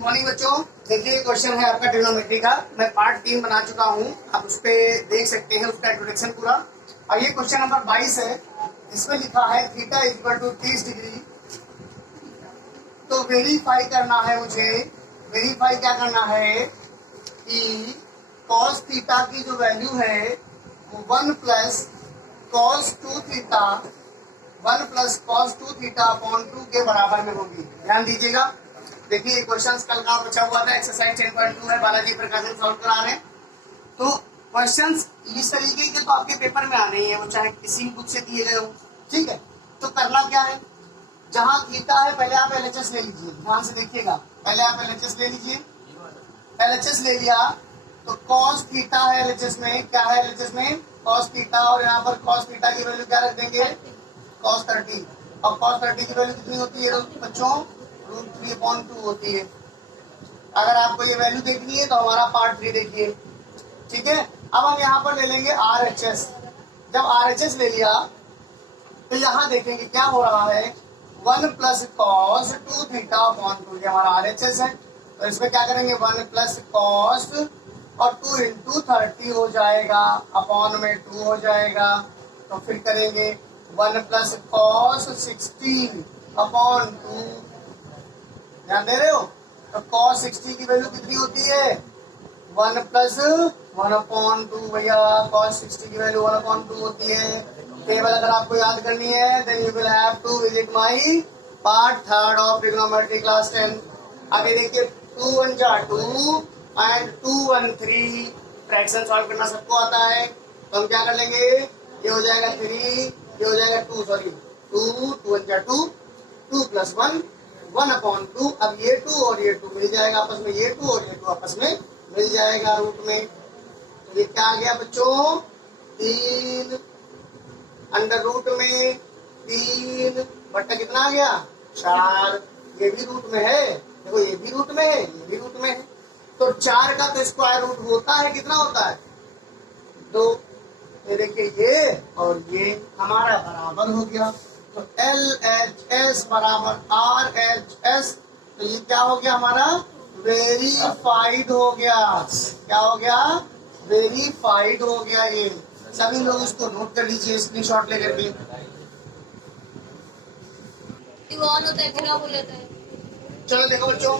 Morning बच्चों, देखिए question है आपका ट्रिग्नोमेट्री का। मैं पार्ट 3 बना चुका हूँ, आप उस पर देख सकते हैं उसका इंट्रोडक्शन पूरा। और ये क्वेश्चन नंबर 22 है। इसमें लिखा है थीटा इक्वल टू 30 डिग्री। तो वेरीफाई करना है मुझे, वेरीफाई क्या करना है कि कॉस थीटा की जो वैल्यू है वो 1 plus cos 2 theta 1 plus cos 2 theta upon 2 के बराबर में होगी। ध्यान दीजिएगा। देखिए क्वेश्चंस कल का बचा हुआ था, एक्सरसाइज 10.2 है, बालाजी प्रकाशन सॉल्व करा रहे हैं। तो क्वेश्चंस इस तरीके के तो आपके पेपर में आने ही है, वो चाहे किसी भी बुक से दिए गए हो। ठीक है, तो करना क्या है, जहां थीटा है पहले आप एलएचएस ले लीजिए। ध्यान से देखिएगा, पहले आप एलएचएस ले लीजिए। एलएचएस ले लिया तो कॉस थीटा है एलएचएस में, क्या है एलएचएस में कॉस थीटा, और यहाँ पर कॉस थीटा की वैल्यू क्या रख देंगे कॉस 30। और कॉस 30 की वैल्यू कितनी होती है बच्चों, √3/2 होती है। अगर आपको ये वैल्यू देखनी है तो हमारा पार्ट 3 देखिए। ठीक है, अब हम यहाँ पर ले लेंगे RHS। जब RHS ले लिया तो यहाँ देखेंगे क्या हो रहा है, 1 प्लस कॉस 2 थीटा अपॉन 2, ये हमारा RHS है। तो इसमें क्या करेंगे 1 प्लस कॉस और 2 इंटू 30 हो जाएगा, अपॉन में 2 हो जाएगा। तो फिर करेंगे 1 प्लस कॉस 16 अपॉन 2। ध्यान दे रहे हो, तो कॉस 60 की वैल्यू कितनी होती है 1 प्लस 1/2 भैया। कॉस 60 की वैल्यू 1/2 होती है। टेबल अगर आपको याद करनी है then you will have to visit my part 3 of trigonometry class 10। आगे देखिए 2 1 जा 2 एंड 2 1 3। फ्रैक्शन सॉल्व करना सबको आता है, तो हम क्या कर लेंगे, ये हो जाएगा 3, ये हो जाएगा 2, सॉरी 2 2 1 जा 2, 2 प्लस 1 1/2। अब ये 2 और ये 2 मिल जाएगा आपस में, ये 2 और ये 2 आपस में मिल जाएगा रूट में। तो ये क्या आ गया बच्चों 3 अंडर रूट में 3 बट्टा कितना आ गया 4। ये भी रूट में है, देखो ये भी रूट में है, ये भी रूट में है। तो 4 का तो स्क्वायर रूट होता है, कितना होता है 2। ये देखिए ये और ये हमारा बराबर हो गया। तो LHS बराबर RHS। तो ये क्या हो गया हमारा वेरीफाइड हो गया। क्या हो गया वेरीफाइड हो गया। ये सभी लोग इसको नोट कर लीजिए स्क्रीनशॉट लेकर के। ऑन होता है फिर ऑफ हो जाता है। चलो देखो बच्चों,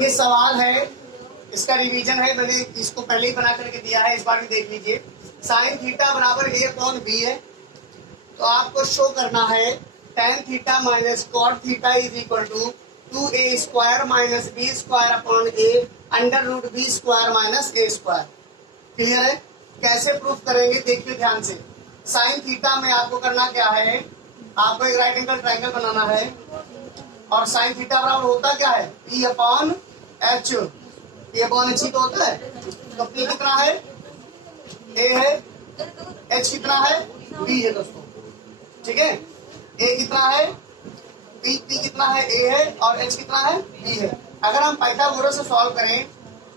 ये सवाल है, इसका रिवीजन है, मैंने इसको पहले ही बना करके दिया है, इस बार भी देख लीजिए। साइन थीटा बराबर A/B है, तो आपको शो करना है tan theta minus cot theta is equal to 2a square minus b square upon a under root b square minus a square. Clear है, कैसे प्रूफ करेंगे देखिए ध्यान से। साइन थीटा में आपको करना क्या है, आपको एक राइट एंगल ट्राइंगल बनाना है, और साइन थीटा बराबर होता क्या है P/H। P/H ही तो होता है। तो P कितना है A है, H कितना है B है दोस्तों। ठीक है, A कितना है P कितना है A है, और H कितना है B है। अगर हम पाइथागोरस से सॉल्व करें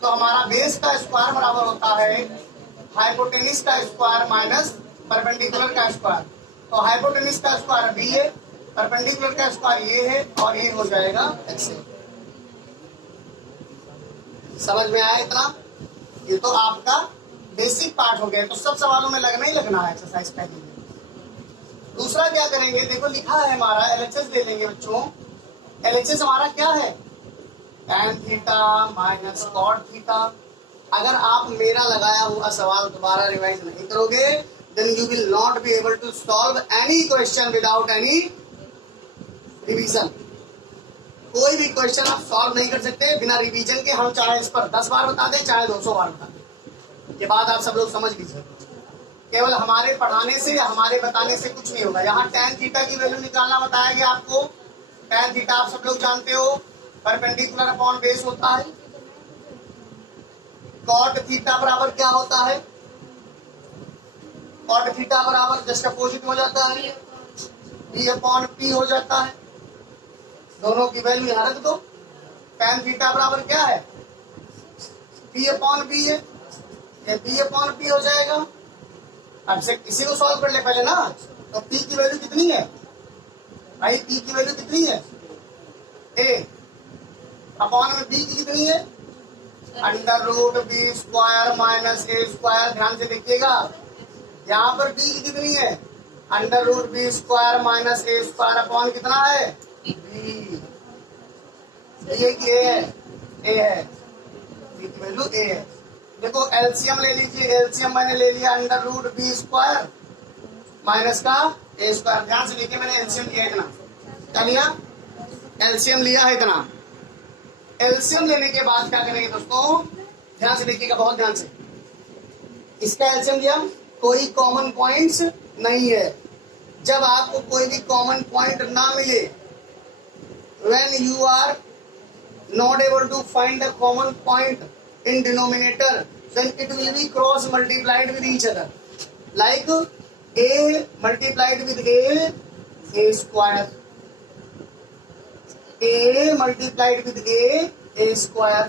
तो हमारा बेस का स्क्वायर बराबर होता है हाइपोटेनिस का स्क्वायर माइनस परपेंडिकुलर का स्क्वायर। तो हाइपोटेनिस का स्क्वायर B है, परपेंडिकुलर का स्क्वायर ये है, और ये हो जाएगा x है। समझ में आया इतना, ये तो आपका बेसिक पार्ट हो गया। तो सब सवालों में लगना ही लगना है एक्सरसाइज पहले। दूसरा क्या करेंगे, देखो लिखा है हमारा LHS ले लेंगे बच्चों। LHS हमारा क्या है tan theta minus cot theta. अगर आप मेरा लगाया हुआ सवाल दोबारा रिवाइज नहीं करोगे then you will not be able to solve any question without any revision. कोई भी क्वेश्चन आप सॉल्व नहीं कर सकते बिना रिवीजन के। हम चाहे इस पर 10 बार बता दें, चाहे 200 बार बता दें, ये बात आप सब लोग समझ लीजिए। केवल हमारे पढ़ाने से या हमारे बताने से कुछ नहीं होगा। यहाँ tan थीटा की वैल्यू निकालना बताया गया आपको। tan थीटा आप सब लोग जानते हो परपेंडिकुलर अपॉन बेस होता है। cot थीटा बराबर क्या होता है, cot थीटा बराबर जस्ट अपोजिट हो जाता है, B/P हो जाता है। दोनों की वैल्यू यहाँ रख दो। tan थीटा बराबर क्या है P/B है, ये B/P हो जाएगा। अब से इसी को सॉल्व कर ले पहले ना। तो P की वैल्यू कितनी है भाई, P की वैल्यू कितनी है A, अपॉन में बी की कितनी है, under root B square minus A square. ध्यान से देखिएगा, यहाँ पर बी की कितनी है, under root B square minus A square upon कितना है, बी। ये कि ए है, ए है, बी की वैल्यू ए है। देखो एलसीएम ले लीजिए, एलसीएम मैंने ले लिया under root B square minus का ए स्क्वायर। ध्यान से देखिए, मैंने एलसीएम लिया इतना, क्या लिया, एलसीएम लिया है इतना। एलसीएम लेने के बाद क्या करेंगे दोस्तों, ध्यान से देखिएगा, बहुत ध्यान से। इसका एलसीएम लिया, कोई कॉमन पॉइंट्स नहीं है। जब आपको कोई भी कॉमन पॉइंट ना मिले, when you are not able to find the common point in denominator, then it will be cross multiplied with each other, like a multiplied with a square, a multiplied with a square,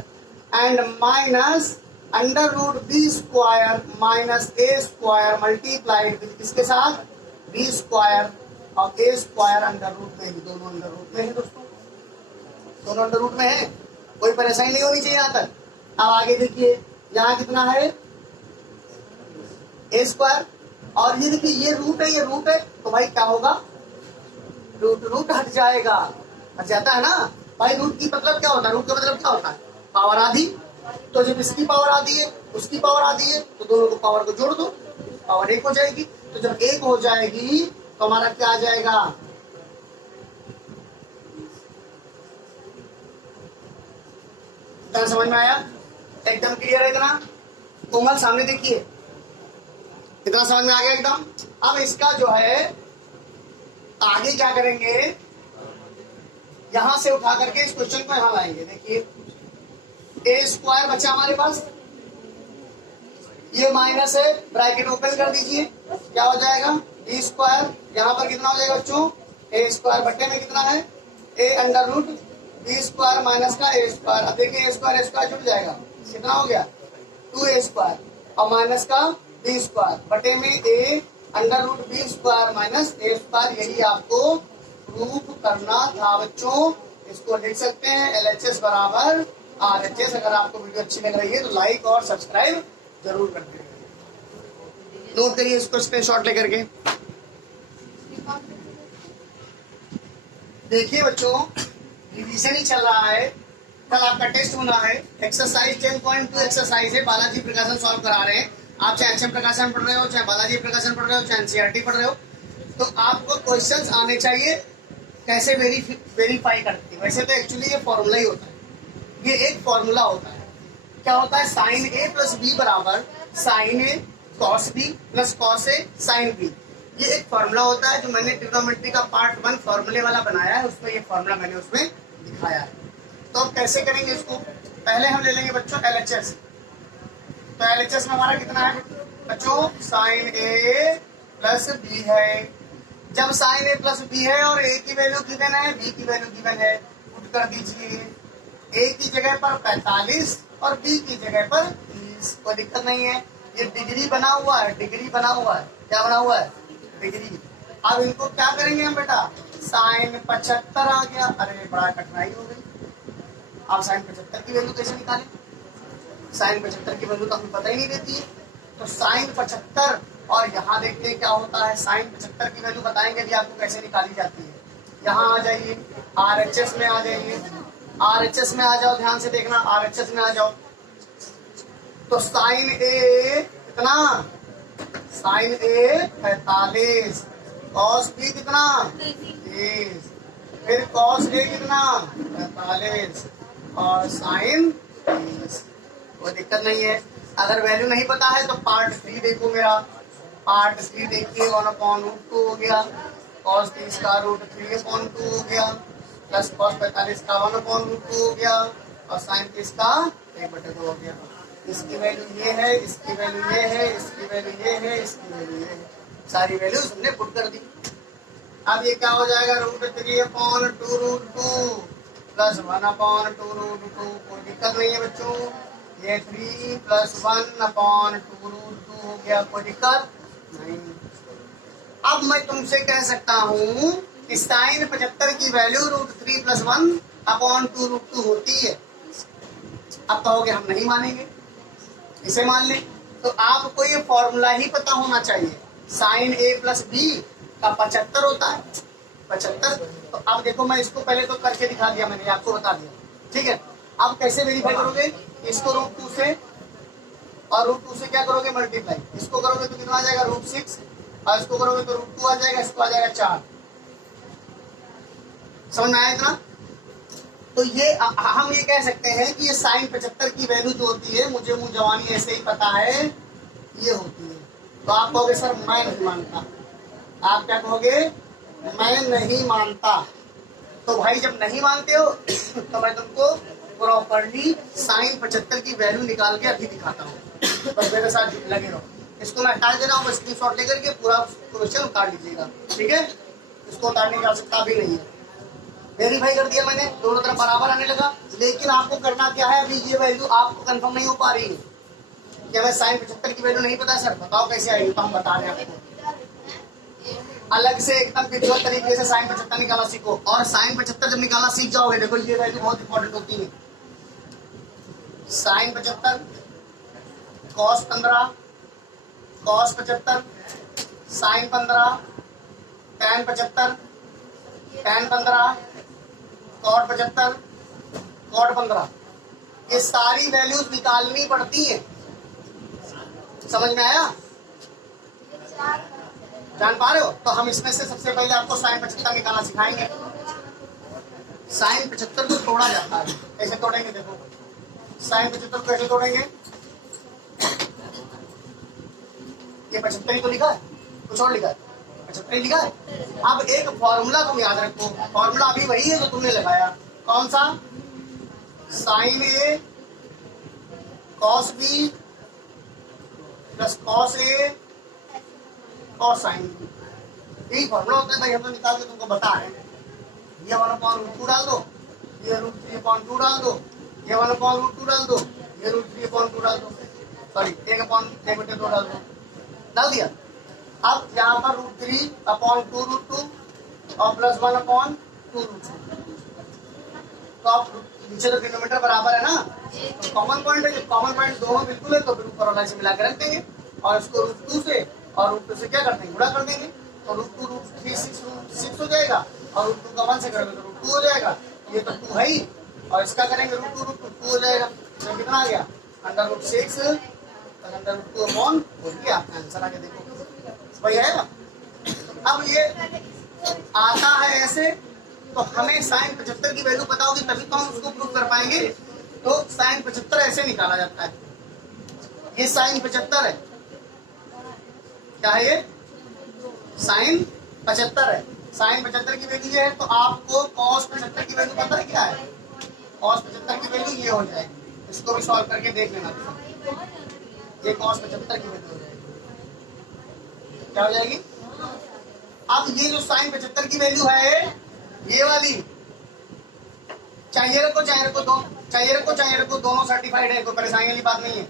and minus under root B square minus A square multiplied with किसके साथ, B square, और ए square under root में ही, दोनों under root में है दोस्तों, दोनों under root में है, कोई परेशानी नहीं होनी चाहिए यहाँ तक। अब आगे देखिए, यहाँ कितना है, ए स्क्वायर, और ये देखिए ये रूट है, ये रूट है, तो भाई क्या होगा, रूट रूट हट जाएगा, हट जाता है ना भाई। रूट की मतलब क्या होता है, रूट का मतलब क्या होता है, पावर आधी। तो जब इसकी पावर आधी है, उसकी पावर आधी है, तो दोनों को पावर को जोड़ दो, पावर एक हो जाएगी। तो जब एक हो जाएगी तो हमारा क्या आ जाएगा, इतना समझ में आया, एकदम क्लियर है इतना। कोमल सामने देखिए, इतना समझ में आ गया एकदम। अब इसका जो है आगे क्या करेंगे, यहां से उठा करके इस क्वेश्चन को यहां लाएंगे। देखिए ए स्क्वायर बचा हमारे पास, ये माइनस है, ब्रैकेट ओपन कर दीजिए, क्या हो जाएगा, बी स्क्वायर, यहाँ पर कितना हो जाएगा बच्चों, ए स्क्वायर बट्टे में कितना है, A under root B square minus का ए स्क्वायर। अब देखिए ए स्क्वायर जुड़ जाएगा, कितना हो गया, 2a स्क्वायर, और माइनस का बी स्क्वायर बटे में A under root B square minus A square. यही आपको प्रूफ करना था बच्चों। इसको लिख सकते हैं LHS बराबर RHS। अगर आपको वीडियो अच्छी लग रही है तो लाइक और सब्सक्राइब जरूर कर दीजिए। नोट करिए इसको स्क्रीनशॉट लेकर के। देखिए बच्चों, रिवीजन ही चल रहा है, कल आपका टेस्ट होना है। एक्सरसाइज 10.2 एक्सरसाइज है, बालाजी प्रकाशन सॉल्व करा रहे हैं। आप चाहे HM प्रकाशन पढ़ रहे हो, चाहे बालाजी प्रकाशन पढ़ रहे हो, चाहे NCERT पढ़ रहे हो, तो आपको क्वेश्चंस आने चाहिए कैसे वेरीफाई करते हैं। वैसे तो एक्चुअली ये फॉर्मूला ही होता है, ये एक फॉर्मूला होता है। क्या होता है, साइन ए प्लस बी बराबर sign A cos B plus cos A sine B. ये एक फॉर्मूला होता है जो मैंने ट्रिग्नोमेट्री का पार्ट 1 फॉर्मूले वाला बनाया है, उसमें ये फॉर्मूला मैंने उसमें दिखाया है। तो अब कैसे करेंगे इसको, पहले हम ले लेंगे बच्चों LHS। तो LHS में हमारा कितना है बच्चों, साइन ए प्लस बी है। जब साइन ए प्लस बी है और ए की वैल्यू गिवन है, बी की वैल्यू गिवन है, पुट कर दीजिए। ए की जगह पर 45 और बी की जगह पर 30, कोई दिक्कत नहीं है। ये डिग्री बना हुआ है, डिग्री बना हुआ है, क्या बना हुआ है, डिग्री। अब इनको क्या करेंगे हम बेटा, साइन 75 आ गया, अरे बड़ा कठिनाई हो गई। आप साइन 75 की वैल्यू कैसे निकालें, साइन 75 की वैल्यू तो हमें पता ही नहीं रहती है। तो साइन 75, और यहाँ देखते हैं क्या होता है, साइन 75 की वैल्यू बताएंगे भी आपको कैसे निकाली जाती है। यहाँ आ जाइए, RHS में आ जाइए, RHS में आ जाओ, ध्यान से देखना, RHS में आ जाओ। तो साइन ए कितना, साइन ए 45, कॉस बी कितना 30, फिर कॉस ए कितना 45 और साइन 30। कोई दिक्कत नहीं है। अगर वैल्यू नहीं पता है तो पार्ट 3 देखो मेरा, पार्ट 3 देखिए, 1/√2 हो गया, कॉस 30 का √3/2 हो गया, प्लस कॉस 45 का 1/√2 हो गया, और साइन 30 का 1/2 हो गया। इसकी वैल्यू ये है, इसकी वैल्यू ये है, इसकी वैल्यू ये है, इसकी वैल्यू ये है, सारी वैल्यूज हमने पुट कर दी। अब ये क्या हो जाएगा, √3/2√2 प्लस 1/2√2। कोई दिक्कत नहीं है बच्चों, ये 3 + 1/2√2 हो गया, कोई दिक्कत नहीं। अब मैं तुमसे कह सकता हूँ कि साइन 75 की वैल्यू √3 + 1 अपॉन 2√2 होती है। अब कहोगे हम नहीं मानेंगे, इसे मान लें। तो आपको ये फॉर्मूला ही पता होना चाहिए, साइन ए प्लस बी का 75 होता है, 75। तो अब देखो मैं इसको पहले तो करके दिखा दिया, मैंने आपको बता दिया, ठीक है। अब कैसे वेरीफाई करोगे, इसको √2 से और √2 से क्या करोगे मल्टीप्लाई, इसको करोगे तो कितना आ जाएगा √6 और इसको करोगे तो √2 आ जाएगा, इसको आ जाएगा 4। समझ में आया इतना? तो ये हम ये कह सकते हैं कि ये साइन 75 की वैल्यू जो होती है, मुझे मुंह जवानी ऐसे ही पता है, ये होती है। तो आप कहोगे सर मैं नहीं मानता, आप क्या कहोगे, मैं नहीं मानता। तो भाई जब नहीं मानते हो तो मैं तुमको प्रॉपर्ली साइन 75 की वैल्यू निकाल के अभी दिखाता हूँ, बस मेरे साथ लगे रहो। इसको मैं हटा दे रहा हूँ, स्क्रीनशॉट लेकर के पूरा क्वेश्चन उतार लीजिएगा, ठीक है। इसको उतारने की आवश्यकता भी नहीं है। वेरीफाई कर दिया मैंने, दोनों तरफ बराबर आने लगा। लेकिन आपको करना क्या है, अभी ये वैल्यू आपको कंफर्म नहीं हो पा रही है कि हमें साइन 75 की वैल्यू नहीं पता है, सर बताओ कैसे आएगी, तो हम बता रहे हैं आपको अलग से एकदम विजुअल तरीके से साइन 75 निकालना सीखो। और साइन 75 जब निकालना सीख जाओगे, देखो ये वैल्यू बहुत इंपॉर्टेंट होती है। Sine 75, cos 15, cos 75, sine 15, tan 75, tan 15, cot 75, cot 15, ये सारी वैल्यूज निकालनी पड़ती है। समझ में आया, जान पा रहे हो? तो हम इसमें से सबसे पहले आपको साइन 75 निकालना सिखाएंगे। साइन 75 को तोड़ा जाता है, कैसे तोड़ेंगे देखो, साइन 75 को कैसे तोड़ेंगे, ये 75 ही तो लिखा है, कुछ और लिखा है, 75 लिखा है। अब एक फॉर्मूला तुम याद रखो, फॉर्मूला अभी वही है जो तुमने लगाया, कौन सा, sign A cos B plus cos A और साइन बी, यही फॉर्मूला होता है भाई। हम तो निकाल के तुमको बता रहे हैं, ये 1/√2 डाल दो, ये √3/2 डाल दो, ये 1/√2 डाल दो, ये √3/2 डाल दो, सॉरी 1/1/2 डाल दो, डाल दिया। अब यहाँ पर √3/2√2 और प्लस 1/2√2, तो आप नीचे तो डिनोमिनेटर बराबर है ना, तो कॉमन पॉइंट है, जब कॉमन पॉइंट दोनों बिल्कुल है तो फिर ऊपर वाला से मिला के रख देंगे और इसको √2 से और √2 से क्या कर देंगे, गुणा कर देंगे, तो √2 √3 6 हो जाएगा और √2 का 1 से करेंगे तो √2 हो जाएगा, ये तो 2 है ही, और इसका करेंगे √2 हो जाएगा, तो कितना आ गया √6 √2 अपॉन, बोलिए आपका आंसर आगे देखो वही आएगा। अब ये आता है ऐसे, तो हमें साइन 75 की वैल्यू पता होगी तभी तो हम उसको प्रूव कर पाएंगे। तो साइन 75 ऐसे निकाला जाता है, ये साइन 75 है, क्या है ये, साइन 75 है। साइन 75 की वैल्यू ये है, तो आपको कॉस 75 की वैल्यू पता है क्या है, कॉस 75 की वैल्यू ये हो जाएगी, इसको भी सॉल्व करके देख लेना, ये कॉस 75 की वैल्यू हो जाएगी, क्या हो जाएगी। अब ये जो साइन 75 की वैल्यू है, ये वाली, चाहिए रखो चाहे रखो, दो चाहिए रखो चाहे रखो, दोनों सर्टिफाइड है, कोई परेशानी वाली बात नहीं है।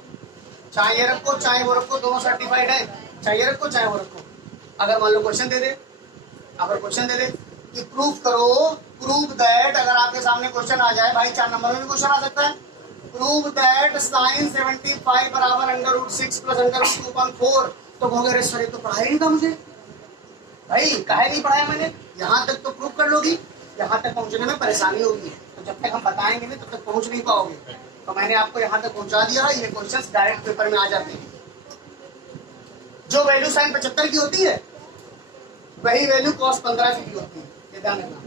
चाहिए रखो चाहे वो रखो, दोनों सर्टिफाइड है, चाहिए रखो चाहे वो रखो। अगर मान लो क्वेश्चन दे दे, अगर क्वेश्चन दे दे कि प्रूफ करो, प्रूव दैट, अगर आपके सामने क्वेश्चन आ जाए, भाई 4 नंबर में भी क्वेश्चन आ सकता है, प्रूव दैट साइन 75 बराबर √6 प्लस √2/4, तो कहोगे सर ये तो पढ़ा ही नहीं था मुझे, भाई काहे नहीं पढ़ाया मैंने, यहाँ तक तो प्रूव कर लोगी, यहाँ तक पहुंचने में परेशानी होगी, तो जब तक हम बताएंगे नहीं तब तक पहुंच नहीं पाओगे। तो मैंने आपको यहाँ तक पहुंचा दिया, ये क्वेश्चंस डायरेक्ट पेपर में आ जाते हैं। जो वैल्यू साइन 75 की होती है वही वैल्यू कॉस 15 की भी होती है, ये ध्यान रखना।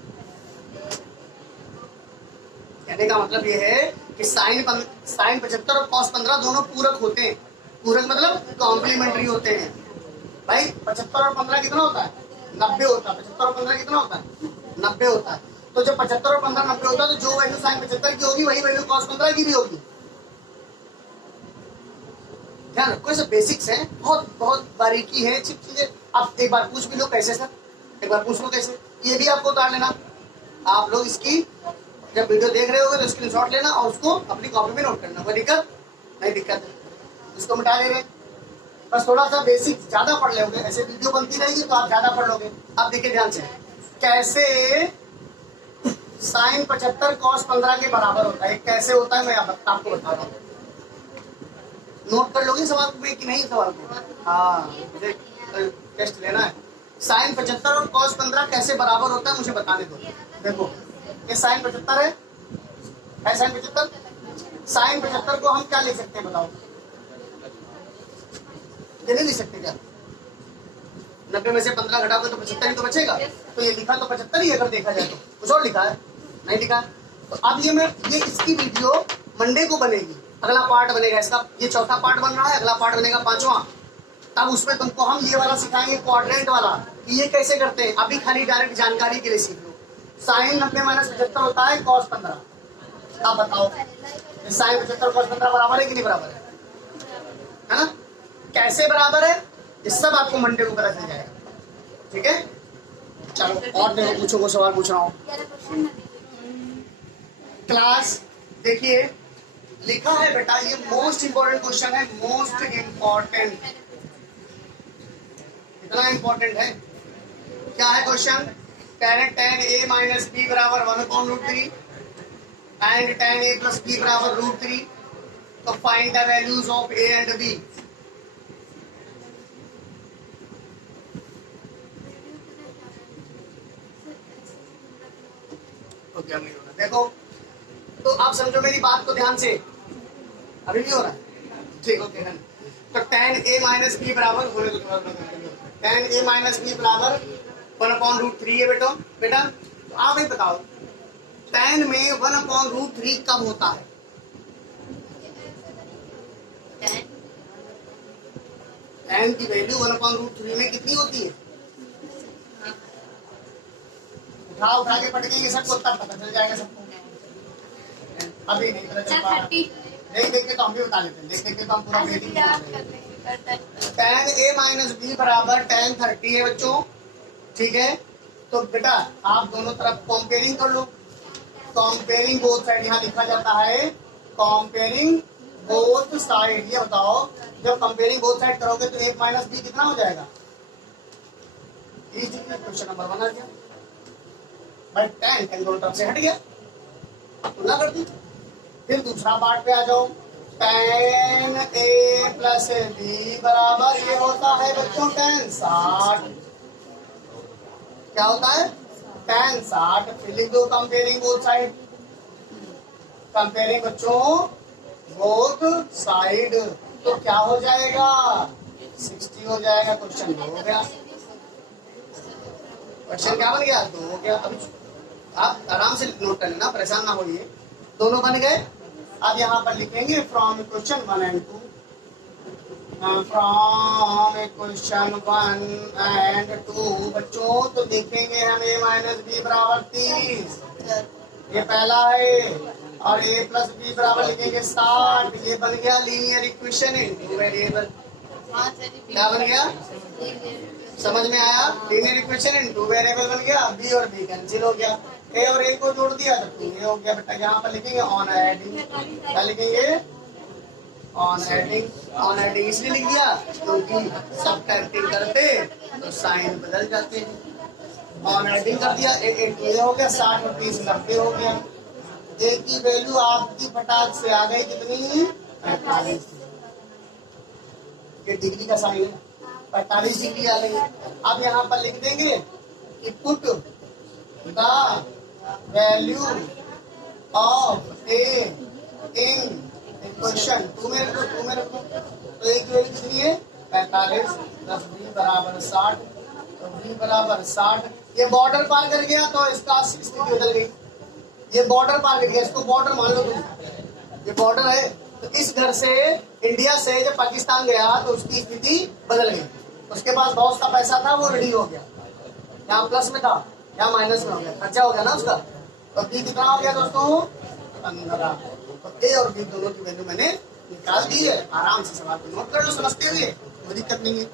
कहने का मतलब ये है कि साइन 75 और कॉस 15 दोनों पूरक होते हैं, पूरक मतलब कॉम्प्लीमेंट्री होते हैं। भाई 75 और 15 कितना होता है, 90 होता है, 75 और 15 कितना होता है, 90 होता है। तो जब 75 और 15 90 होता है, तो जो वैल्यू साइन 75 की होगी वही वैल्यू कॉस 15 की भी होगी। ध्यान रखो, सब बेसिक्स हैं, बहुत बहुत बारीकी है, अच्छी चीजें। आप एक बार पूछ भी लो कैसे सर, एक बार पूछ लो कैसे, ये भी आपको उतार लेना। आप लोग इसकी जब वीडियो देख रहे होगे तो स्क्रीनशॉट लेना और उसको अपनी कॉपी में नोट करना, कोई दिक्कत नहीं, दिक्कत है इसको मिटा दे रहे, बस थोड़ा सा बेसिक ज्यादा पढ़ लोगे, ऐसे वीडियो बनती रहेगी तो आप ज्यादा पढ़ लोगे। अब देखिए ध्यान से, कैसे साइन 75 कॉस 15 के बराबर होता है। कैसे होता है मैं आपको बता रहा हूँ। नोट कर लोगे सवाल में कि नहीं सवाल को? हाँ, मुझे टेस्ट लेना है। साइन 75 और कॉस 15 कैसे बराबर होता है मुझे बताने दो। देखो ये साइन 75 है साइन 75। साइन 75 को हम क्या लिख सकते हैं बताओ? ये नहीं लिख सकते क्या? 90 में से 15 घटा दो तो 75 ही तो बचेगा। तो ये लिखा तो 75 ही, अगर देखा जाए तो कुछ और लिखा है नहीं लिखा है। तो अब ये इसकी वीडियो मंडे को बनेगी, अगला पार्ट बनेगा इसका। ये चौथा पार्ट बन रहा है, अगला पार्ट बनेगा 5वां। तब उसमें तुमको हम ये वाला सिखाएंगे क्वाड्रेंट वाला कि ये कैसे करते हैं। अभी खाली डायरेक्ट जानकारी के लिए सीख लो। साइन 90 माइनस 75 होता है कॉस 15। अब बताओ साइन 75 कॉस 15 बराबर है कि नहीं बराबर है ना? कैसे बराबर है ये सब आपको मंडे को पता चल जाएगा। ठीक है, चलो और देखो, पूछो, वो सवाल पूछ रहा हूँ। क्लास देखिए लिखा है बेटा, ये मोस्ट इंपॉर्टेंट क्वेश्चन है। मोस्ट इंपॉर्टेंट, इतना इंपॉर्टेंट है। क्या है question? tan a minus B बराबर 1/√3 and tan a plus B बराबर √3। तो find the values of a and b। क्या नहीं हो रहा देखो, तो आप समझो मेरी बात को ध्यान से। अभी भी हो रहा है? ठीक, ओके। तो tan a माइनस बी बराबर tan a माइनस बी बराबर 1/√3 है बेटा। तो आप ही बताओ tan में 1/√3 कब होता है? tan की वैल्यू 1/√3 में कितनी होती है? उठा के पटकेंगे सबको, तब पता चल जाएगा सबको। अभी नहीं पता चल पा रहा। देख के तो हम भी बता लेते हैं, देख के तो हम पूरा tan a माइनस बी बराबर tan 30 है बच्चों। ठीक है, तो बेटा आप दोनों तरफ कंपेयरिंग कर लो। कंपेयरिंग बोथ साइड यहाँ लिखा जाता है, कंपेयरिंग बोथ साइड। ये बताओ जब कंपेयरिंग बोथ साइड करोगे तो a माइनस बी कितना हो जाएगा? क्वेश्चन नंबर 1 आ गया भाई। tan दोनों तरफ से हट गया, तुलना कर दी। फिर दूसरा पार्ट पे आ जाओ। tan a प्लस बी बराबर ये होता है बच्चों tan 60। क्या होता है? tan 60। फिर लिख दो कंपेयरिंग बोथ साइड। कंपेयरिंग बच्चों बोथ साइड, तो क्या हो जाएगा? 60 हो जाएगा। क्वेश्चन 2 हो गया। क्वेश्चन क्या बन गया? 2 हो गया। अभी आप आराम से नोट कर लेना, परेशान ना होइए। दोनों बन गए। अब यहाँ पर लिखेंगे from question 1 and 2। From question 1 and 2 बच्चों तो लिखेंगे हम a माइनस बी बराबर 30, ये पहला है। और a प्लस बी बराबर लिखेंगे 60। ये बन गया लीनियर इक्वेशन इन 2 वेरिएबल। क्या बन गया? समझ में आया? लीनियर इक्वेशन इन 2 वेरिएबल बन गया। b और b कैंसिल हो गया, a और a को जोड़ दिया तो 2a हो गया बेटा। यहाँ पर लिखेंगे ऑन एडिंग। क्या लिखेंगे? On adding. ऑन एडिंग इसलिए लिख दिया क्योंकि सब्ट्रैक्टिंग करते तो साइन बदल जाते हैं। ऑन एडिंग कर दिया, 8 हो गया, 60 और 30 90 हो गया। a की वैल्यू आपकी फटाक से आ गई कितनी? 45। ये डिग्री का साइन है, 45 डिग्री आ गई। अब यहाँ पर लिख देंगे कि put the value of a in question 2 में रखो, 2 में रखो। तो एक वैल्यू कितनी है? 45 प्लस b बराबर 60। तो b बराबर 60। ये बॉर्डर पार कर गया तो इसका स्थिति बदल गई। ये बॉर्डर पार कर गया, इसको बॉर्डर मान लो तुम। ये बॉर्डर है, तो इस घर से इंडिया से जब पाकिस्तान गया तो उसकी स्थिति बदल गई। उसके पास बहुत सा पैसा था, वो रेडी हो गया। यहाँ प्लस में था, यहाँ माइनस में हो गया, खर्चा हो गया ना उसका। तो b कितना हो गया दोस्तों? 15। तो a और b दोनों की वैल्यू मैंने निकाल दी है। आराम से सवाल को नोट कर लो समझते हुए, कोई दिक्कत नहीं है।